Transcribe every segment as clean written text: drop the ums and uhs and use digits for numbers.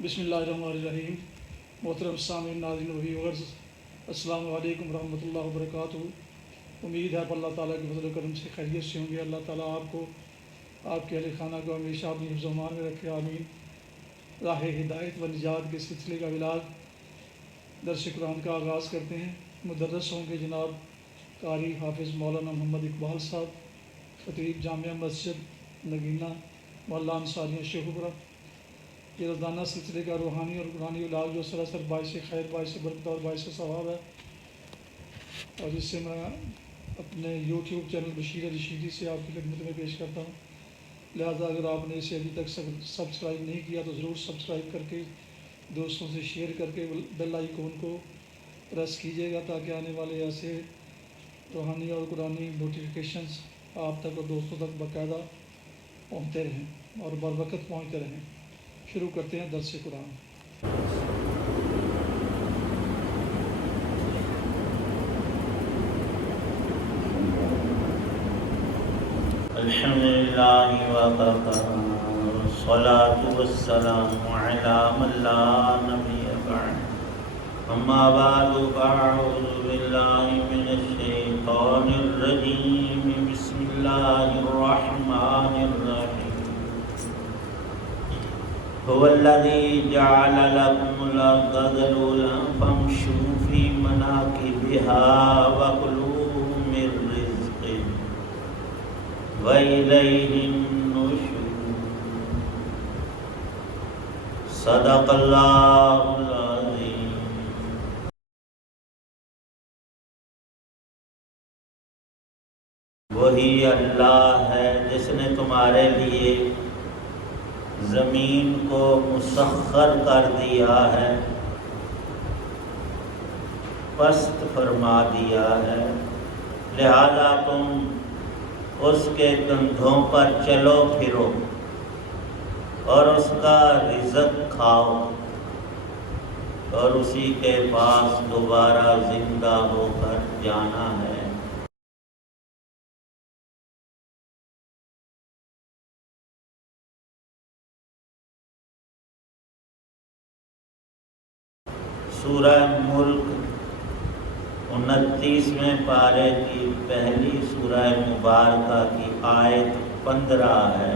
بسم اللہ الرحمن الرحیم۔ محترم سامعین، ناظرین و ویورز، السلام علیکم ورحمۃ اللہ وبرکاتہ۔ امید ہے کہ اللہ تعالیٰ کے فضل و کرم سے خیریت سے ہوں گے۔ اللہ تعالیٰ آپ کو، آپ کے اہل خانہ کو ہمیشہ اپنی حفظ و امان میں رکھے، آمین۔ راہ ہدایت و نجات کے سلسلے کا ولاگ درس قرآن کا آغاز کرتے ہیں۔ مدرس ہوں گے جناب قاری حافظ مولانا محمد اقبال صاحب، خطیب جامعہ مسجد نگینہ محلہ انصاریہ شیخوپورہ۔ یہ روزانہ سلسلے کا روحانی اور قرآنی ولاگ جو سراسر باعث خیر، باعث برکت اور باعث ثواب ہے، اور جس سے میں اپنے یوٹیوب چینل بشیر رشیدی سے آپ کی خدمت میں پیش کرتا ہوں۔ لہٰذا اگر آپ نے اسے ابھی تک سبسکرائب نہیں کیا تو ضرور سبسکرائب کر کے دوستوں سے شیئر کر کے بیل آئیکن کو پریس کیجیے گا، تاکہ آنے والے ایسے روحانی اور قرآنی نوٹیفیکیشنز آپ تک اور دوستوں تک باقاعدہ پہنچتے رہیں اور بر وقت پہنچتے رہیں۔ شروع کرتے ہیں درس قرآن۔ الحمدللہ وکفی والصلاة والسلام علی من لا نبی بعد، اما بعد فاعوذ باللہ من الشیطان الرجیم، بسم اللہ الرحمن الرحیم۔ هو الذي جعل لكم الأرض ذلولا فامشوا في مناكبها وكلوا من رزقه وإليه النشور۔ صدق اللہ العظیم۔ وہی اللہ ہے جس نے تمہارے لیے زمین کو مسخر کر دیا ہے، پست فرما دیا ہے، لہذا تم اس کے کندھوں پر چلو پھرو اور اس کا رزق کھاؤ، اور اسی کے پاس دوبارہ زندہ ہو کر جانا ہے۔ سورہ ملک 29ویں پارے کی پہلی سورہ مبارکہ کی آیت 15 ہے۔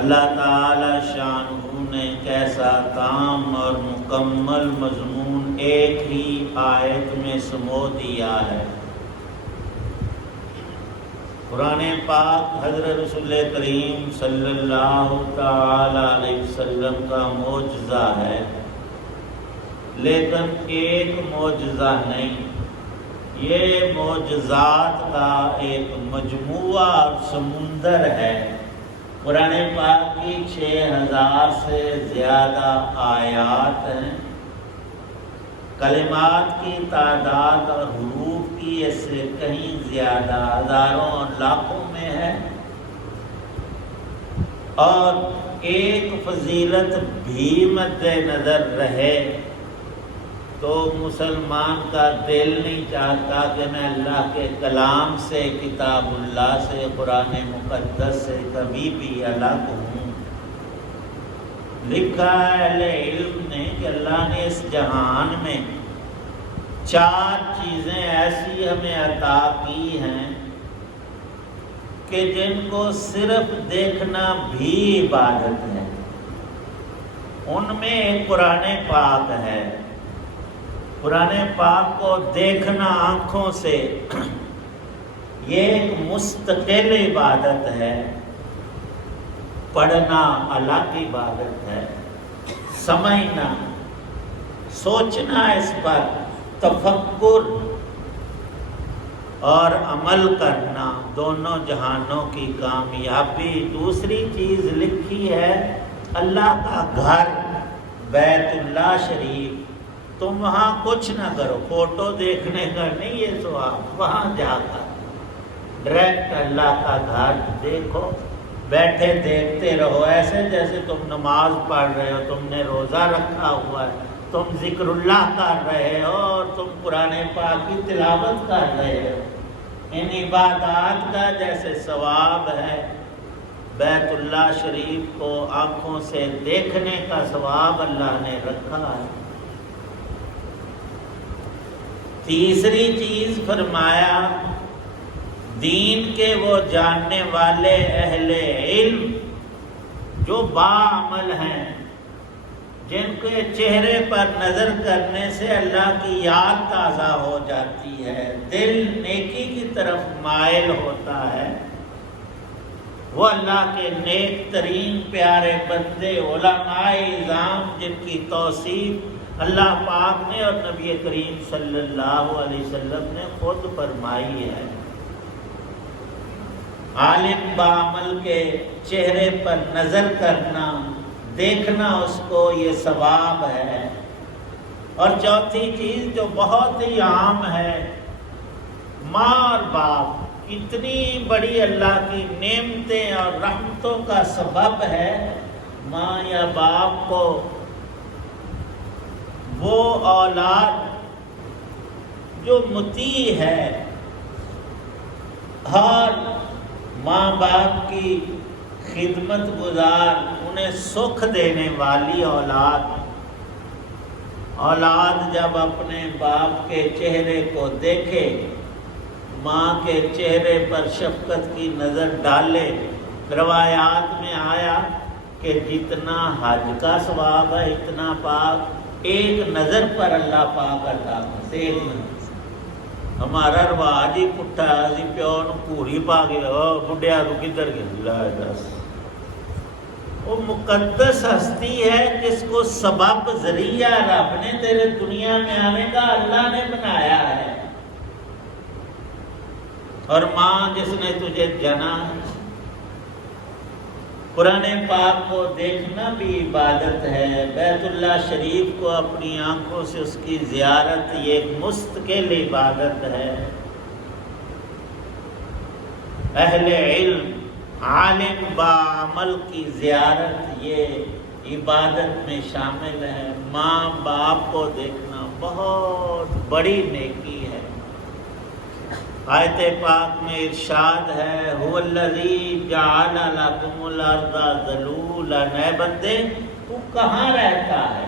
اللہ تعالی شانہ نے کیسا تام اور مکمل مضمون ایک ہی آیت میں سمو دیا ہے۔ قرآن پاک حضرت رسول کریم صلی اللہ تعالی علیہ وسلم کا معجزہ ہے، لیکن ایک معجزہ نہیں، یہ معجزات کا ایک مجموعہ اور سمندر ہے۔ قرآن پاک کی 6000 سے زیادہ آیات ہیں، کلمات کی تعداد اور حروف کی اس سے کہیں زیادہ ہزاروں اور لاکھوں میں ہے، اور ایک فضیلت بھی مد نظر رہے تو مسلمان کا دل نہیں چاہتا کہ میں اللہ کے کلام سے، کتاب اللہ سے، قرآن مقدس سے کبھی بھی الگ ہوں۔ لکھا ہے اہل علم نے کہ اللہ نے اس جہان میں 4 چیزیں ایسی ہمیں عطا کی ہیں کہ جن کو صرف دیکھنا بھی عبادت ہے۔ ان میں ایک قرآن پاک ہے۔ قرآن پاک کو دیکھنا آنکھوں سے یہ ایک مستقل عبادت ہے، پڑھنا الگ عبادت ہے، سمجھنا، سوچنا اس پر، تفکر اور عمل کرنا، دونوں جہانوں کی کامیابی۔ دوسری چیز لکھی ہے اللہ کا گھر بیت اللہ شریف۔ تم وہاں کچھ نہ کرو، فوٹو دیکھنے کا نہیں یہ ثواب، وہاں جا کر ڈائریکٹ اللہ کا گھر دیکھو، بیٹھے دیکھتے رہو، ایسے جیسے تم نماز پڑھ رہے ہو، تم نے روزہ رکھا ہوا ہے، تم ذکر اللہ کر رہے ہو، اور تم قرآن پاک کی تلاوت کر رہے ہو۔ ان عبادات کا جیسے ثواب ہے، بیت اللہ شریف کو آنکھوں سے دیکھنے کا ثواب اللہ نے رکھا ہے۔ تیسری چیز فرمایا دین کے وہ جاننے والے اہل علم جو باعمل ہیں، جن کے چہرے پر نظر کرنے سے اللہ کی یاد تازہ ہو جاتی ہے، دل نیکی کی طرف مائل ہوتا ہے، وہ اللہ کے نیک ترین پیارے بندے علماء اعظام جن کی توصیف اللہ پاک نے اور نبی کریم صلی اللہ علیہ وسلم نے خود فرمائی ہے۔ عالم بعمل کے چہرے پر نظر کرنا، دیکھنا، اس کو یہ ثواب ہے۔ اور چوتھی چیز جو بہت ہی عام ہے، ماں اور باپ اتنی بڑی اللہ کی نعمتیں اور رحمتوں کا سبب ہے، ماں یا باپ کو وہ اولاد جو مطیع ہے اور ماں باپ کی خدمت گزار، انہیں سکھ دینے والی اولاد جب اپنے باپ کے چہرے کو دیکھے، ماں کے چہرے پر شفقت کی نظر ڈالے، روایات میں آیا کہ جتنا حج کا ثواب ہے اتنا پاک ایک نظر پر اللہ پاک عطا کرتے۔ ایک نظر ہمارا رواج ہی پٹھا، اسی پیو نو پوری پا کے بڈیا تو کدھر گیا دس۔ وہ مقدس ہستی ہے جس کو سبب ذریعہ رب نے تیرے دنیا میں آنے کا اللہ نے بنایا ہے، اور ماں جس نے تجھے جنا ہے۔ قرآن پاک کو دیکھنا بھی عبادت ہے، بیت اللہ شریف کو اپنی آنکھوں سے اس کی زیارت یہ ایک مستقل عبادت ہے۔ اہل علم عالم بعمل کی زیارت یہ عبادت میں شامل ہے۔ ماں باپ کو دیکھنا بہت بڑی نیکی ہے۔ آیت پاک میں ارشاد ہے هو الذی جعل لکم الارض ذلولا، اے بندے تو کہاں رہتا ہے؟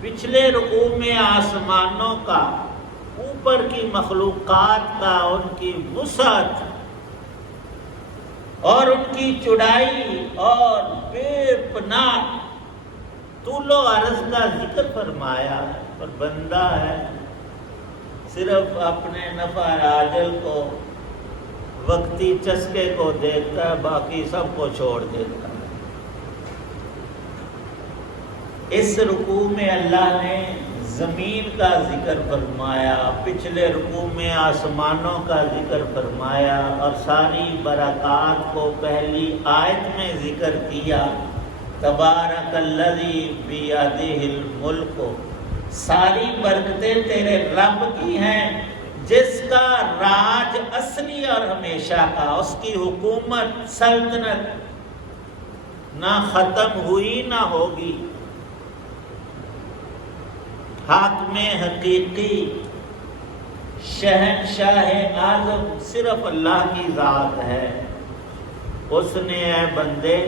پچھلے رکوع میں آسمانوں کا، اوپر کی مخلوقات کا، ان کی وسعت اور ان کی چوڑائی اور بے پناہ طول و عرض کا ذکر فرمایا ہے، اور بندہ ہے صرف اپنے نفع عاجل کو، وقتی چسکے کو دیکھتا ہے، باقی سب کو چھوڑ دیتا ہے۔ اس رکوع میں اللہ نے زمین کا ذکر فرمایا، پچھلے رکوع میں آسمانوں کا ذکر فرمایا، اور ساری برکات کو پہلی آیت میں ذکر کیا۔ تبارک الذی بیدہ الملک، ساری برکتیں تیرے رب کی ہیں جس کا راج اصلی اور ہمیشہ کا، اس کی حکومت سلطنت نہ ختم ہوئی نہ ہوگی۔ حاکم حقیقی شہنشاہ اعظم صرف اللہ کی ذات ہے۔ اس نے اے بندے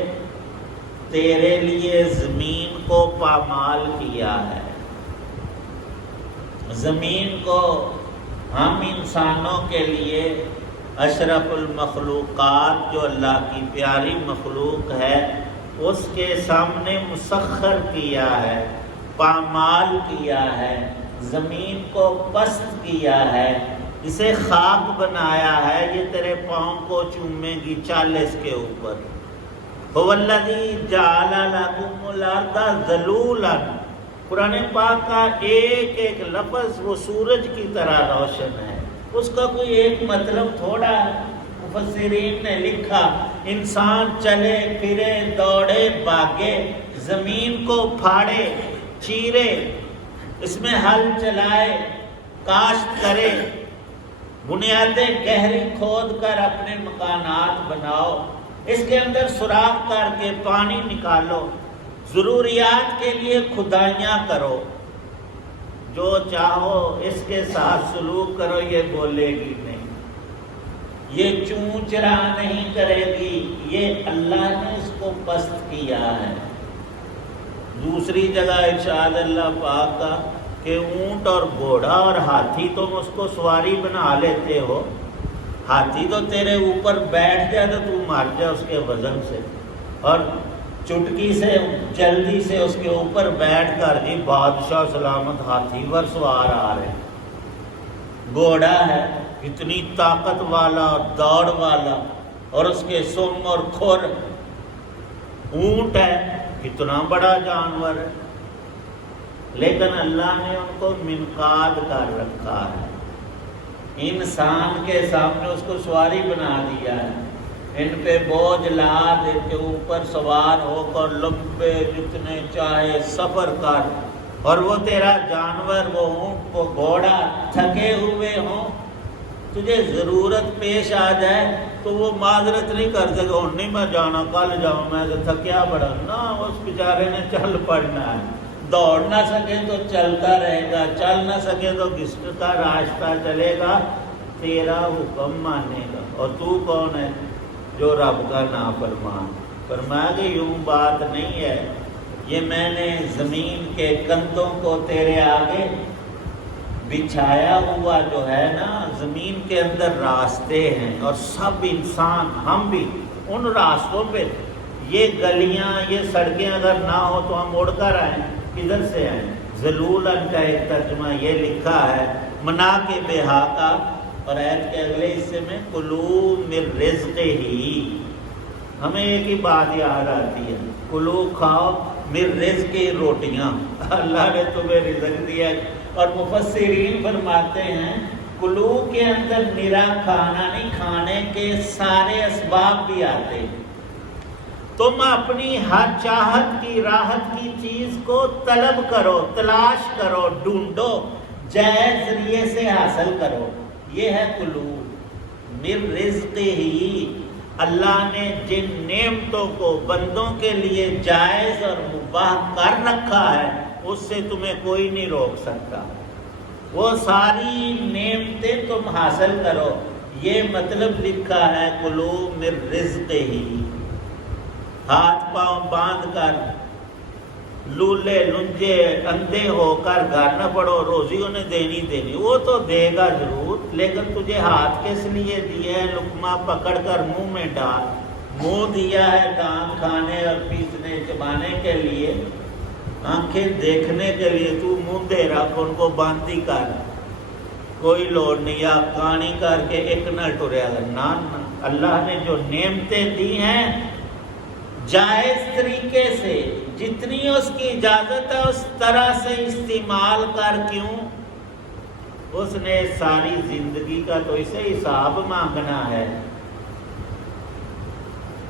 تیرے لیے زمین کو پامال کیا ہے۔ زمین کو ہم انسانوں کے لیے اشرف المخلوقات جو اللہ کی پیاری مخلوق ہے اس کے سامنے مسخر کیا ہے، پامال کیا ہے، زمین کو پست کیا ہے، اسے خاک بنایا ہے، یہ تیرے پاؤں کو چومے گی 40 کے اوپر۔ هو الذی جعل لکم الارض ذلولا، قرآن پاک کا ایک ایک لفظ وہ سورج کی طرح روشن ہے، اس کا کوئی ایک مطلب تھوڑا ہے۔ مفسرین نے لکھا انسان چلے پھرے دوڑے بھاگے، زمین کو پھاڑے چیرے، اس میں ہل چلائے، کاشت کرے، بنیادیں گہری کھود کر اپنے مکانات بناؤ، اس کے اندر سوراخ کر کے پانی نکالو، ضروریات کے لیے کھدائیاں کرو، جو چاہو اس کے ساتھ سلوک کرو، یہ بولے گی نہیں۔ یہ چونچرا نہیں کرے گی، یہ اللہ نے اس کو پست کیا ہے۔ دوسری جگہ ارشاد اللہ پاک کا کہ اونٹ اور گھوڑا اور ہاتھی تم اس کو سواری بنا لیتے ہو، ہاتھی تو تیرے اوپر بیٹھ جائے تو تو مر جائے اس کے وزن سے، اور چٹکی سے جلدی سے اس کے اوپر بیٹھ کر جی بادشاہ سلامت ہاتھی پر سوار آ رہے۔ گھوڑا ہے اتنی طاقت والا اور دوڑ والا، اور اس کے سم اور کھر۔ اونٹ ہے اتنا بڑا جانور ہے، لیکن اللہ نے ان کو منقاد کر رکھا ہے، انسان کے سامنے اس کو سواری بنا دیا ہے۔ ان پہ بوجھ لاد، ان کے اوپر سوار ہو کر لمبے جتنے چاہے سفر کر، اور وہ تیرا جانور، وہ اونٹ، وہ گھوڑا تھکے ہوئے ہوں، تجھے ضرورت پیش آ جائے تو وہ معذرت نہیں کر سکے، اور نہیں میں جانا، کل جاؤں، میں تو تھکیا بڑا نہ، اس بیچارے نے چل پڑنا ہے۔ دوڑ نہ سکے تو چلتا رہے گا، چل نہ سکے تو گھسٹ کا راستہ چلے گا، تیرا حکم مانے گا۔ اور تو کون ہے جو رب کا نافرمان؟ فرمایا کہ یوں بات نہیں ہے، یہ میں نے زمین کے کندھوں کو تیرے آگے بچھایا ہوا جو ہے نا، زمین کے اندر راستے ہیں، اور سب انسان ہم بھی ان راستوں پہ، یہ گلیاں یہ سڑکیں اگر نہ ہو تو ہم اڑ کر آئیں، کدھر سے آئیں؟ ذلولن کا ایک ترجمہ یہ لکھا ہے مناکب کا، اور آیت کے اگلے حصے میں کلو من رزق ہی، ہمیں ایک ہی بات یاد آتی ہے، کلو کھاؤ من رزق روٹیاں، اللہ نے تمہیں رزق دیا۔ اور مفسرین فرماتے ہیں کلو کے اندر نرا کھانا نہیں، کھانے کے سارے اسباب بھی آتے ہیں۔ تم اپنی ہر چاہت کی راحت کی چیز کو طلب کرو، تلاش کرو، ڈھونڈو، جائز ذریعے سے حاصل کرو، یہ ہے کلو من رزق ہی۔ اللہ نے جن نعمتوں کو بندوں کے لیے جائز اور مباح کر رکھا ہے، اس سے تمہیں کوئی نہیں روک سکتا، وہ ساری نعمتیں تم حاصل کرو۔ یہ مطلب لکھا ہے کلو من رزق ہی۔ ہاتھ پاؤں باندھ کر، لولے لنجے اندھے ہو کر گھر نہ پڑو، روزی انہیں دینی، وہ تو دے گا ضرور، لیکن تجھے ہاتھ کس لیے دیا ہے؟ لقمہ پکڑ کر منہ میں ڈال، منہ دیا ہے کان کھانے اور پیسنے چبانے کے لیے، آنکھیں دیکھنے کے لیے، تو منہ دے رکھ، ان کو باندھی کر، کوئی لوڑ نہیں، یا کانی کر کے ایک نہ ٹریا گا۔ اللہ نے جو نعمتیں دی ہیں جائز طریقے سے، جتنی اس کی اجازت ہے اس طرح سے استعمال کر۔ کیوں؟ اس نے ساری زندگی کا تو اسے حساب مانگنا ہے۔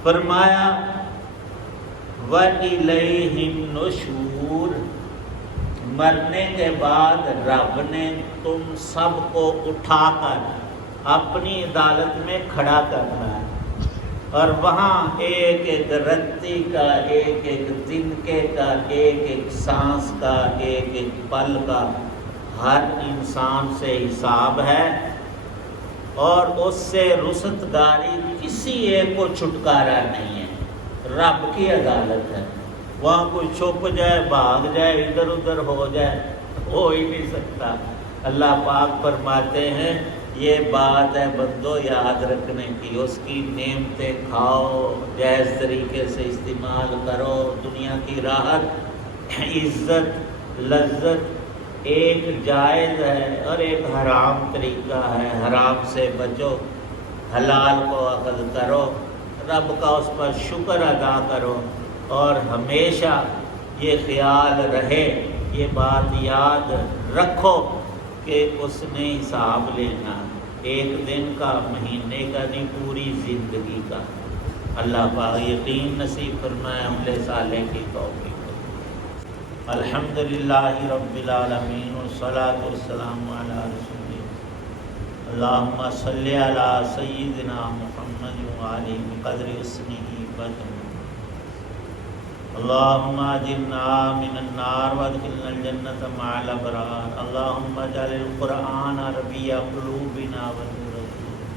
فرمایا وَإِلَيْهِ النُّشُورُ، مرنے کے بعد رب نے تم سب کو اٹھا کر اپنی عدالت میں کھڑا کرنا ہے، اور وہاں ایک ایک رتی کا، ایک ایک تنکے کا، ایک ایک سانس کا، ایک ایک پل کا ہر انسان سے حساب ہے، اور اس سے رستگاری کسی ایک کو چھٹکارا نہیں ہے۔ رب کی عدالت ہے، وہاں کوئی چھپ جائے، بھاگ جائے، ادھر ادھر ہو جائے، ہو ہی نہیں سکتا۔ اللہ پاک فرماتے ہیں یہ بات ہے بندو یاد رکھنے کی، اس کی نعمتیں کھاؤ، جائز طریقے سے استعمال کرو، دنیا کی راحت، عزت، لذت ایک جائز ہے اور ایک حرام طریقہ ہے، حرام سے بچو، حلال کو اخذ کرو، رب کا اس پر شکر ادا کرو، اور ہمیشہ یہ خیال رہے، یہ بات یاد رکھو کہ اس نے حساب لینا، ایک دن کا، مہینے کا نہیں، پوری زندگی کا۔ اللہ پاک یقین نصیب فرمائے، عمل صالح کی توفیق۔ الحمدللہ رب العالمین، والصلاة والسلام علی رسول اللہ، اللہم صلی علی سیدنا محمد وعلی قدر اسمہ بدر، اللہم اجرنا من النار وادخلنا الجنۃ مع الابرار، اللہم اجعل القرآن ربیع قلوبنا ونور صدورنا۔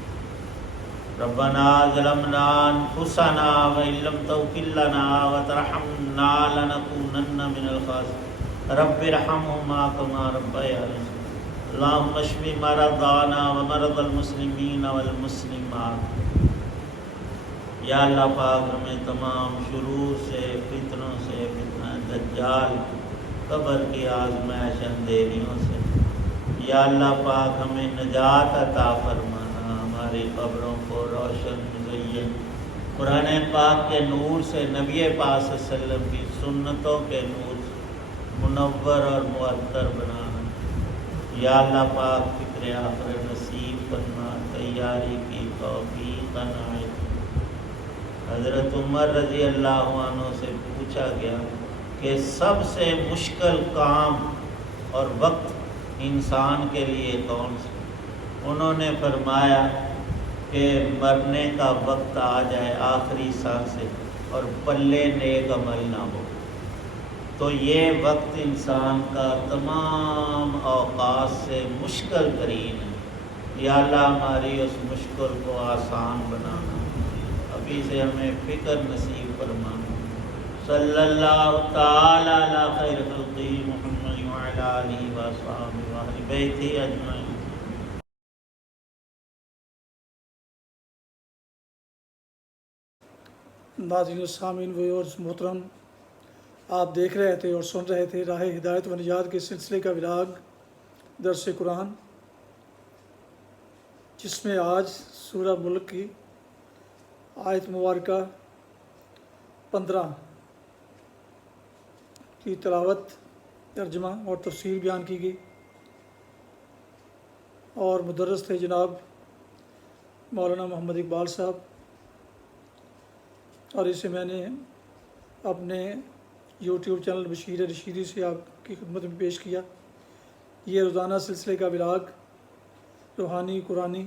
ربنا ظلمنا انفسنا وان لم تغفر لنا وترحمنا لنكونن من الخاسرين رب ارحمهما كما ربياني اللهم اشف مرضانا ومرضى المسلمين والمسلمات۔ یا اللہ پاک ہمیں تمام شرور سے، فتنوں سے، فتنہ دجال، قبر کی آزمائش اندھیریوں سے یا اللہ پاک ہمیں نجات عطا فرمانا، ہماری قبروں کو روشن مزین قرآن پاک کے نور سے، نبی پاک صلی اللہ علیہ وسلم کی سنتوں کے نور سے منور اور معطر بنانا۔ یا اللہ پاک فکر آخرت نصیب فرما، تیاری کی توفیق عنایت۔ حضرت عمر رضی اللہ عنہ سے پوچھا گیا کہ سب سے مشکل کام اور وقت انسان کے لیے کون سا؟ انہوں نے فرمایا کہ مرنے کا وقت آ جائے، آخری سانسیں، اور پلے نیک عمل نہ ہو، تو یہ وقت انسان کا تمام اوقات سے مشکل ترین ہے۔ یا اللہ ہماری اس مشکل کو آسان بنانا، ابھی سے ہمیں فکر نصیب فرمانا۔ صلی اللہ تعالی علی خیر خلقہ محمد وعلی آلہ وصحبہ وأہل بیتہ اجمعین۔ ناظرین و سامعین ویورز محترم، آپ دیکھ رہے تھے اور سن رہے تھے راہ ہدایت و نجات کے سلسلے کا ولاگ درس قرآن، جس میں آج سورہ ملک کی آیت مبارکہ 15 کی تلاوت، ترجمہ اور تفسیر بیان کی گئی، اور مدرس تھے جناب مولانا محمد اقبال صاحب، اور اسے میں نے اپنے یوٹیوب چینل بشیر رشیدی سے آپ کی خدمت میں پیش کیا۔ یہ روزانہ سلسلے کا ولاگ روحانی، قرآنی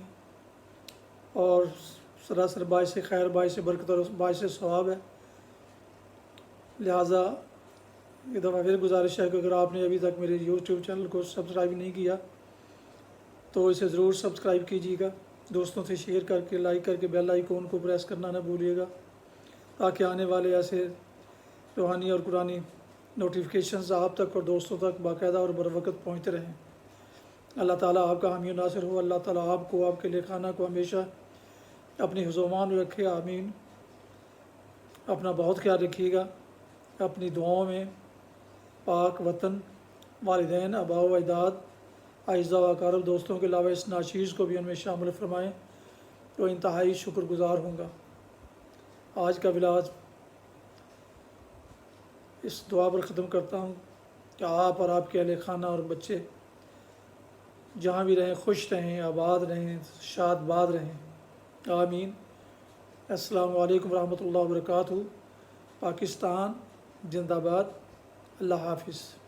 اور سراسر باعث خیر، باعث برکت اور باعث ثواب ہے۔ لہٰذا ایک دفعہ پھر گزارش ہے کہ اگر آپ نے ابھی تک میرے یوٹیوب چینل کو سبسکرائب نہیں کیا تو اسے ضرور سبسکرائب کیجیے گا، دوستوں سے شیئر کر کے، لائک کر کے بیل آئیکن کو پریس کرنا نہ بھولیے گا، تاکہ آنے والے ایسے روحانی اور قرآنی نوٹیفیکیشنز آپ تک اور دوستوں تک باقاعدہ اور بروقت پہنچتے رہیں۔ اللہ تعالیٰ آپ کا حامی و ناصر ہو۔ اللہ تعالیٰ آپ کو، آپ کے لیے خانہ کو ہمیشہ اپنی حفظ-و-امان میں رکھے، آمین۔ اپنا بہت خیال رکھیے گا، اپنی دعاؤں میں پاک وطن، والدین، آباء و اجداد، اعزاء و اقارب، دوستوں کے علاوہ اس ناچیز کو بھی ان میں شامل فرمائیں تو انتہائی شکر گزار ہوں گا۔ آج کا ولاگ اس دعا پر ختم کرتا ہوں کہ آپ اور آپ کے اہل خانہ اور بچے جہاں بھی رہیں خوش رہیں، آباد رہیں، شاد باد رہیں، آمین۔ السلام علیکم ورحمۃ اللہ وبرکاتہ۔ پاکستان زندہ باد۔ اللہ حافظ۔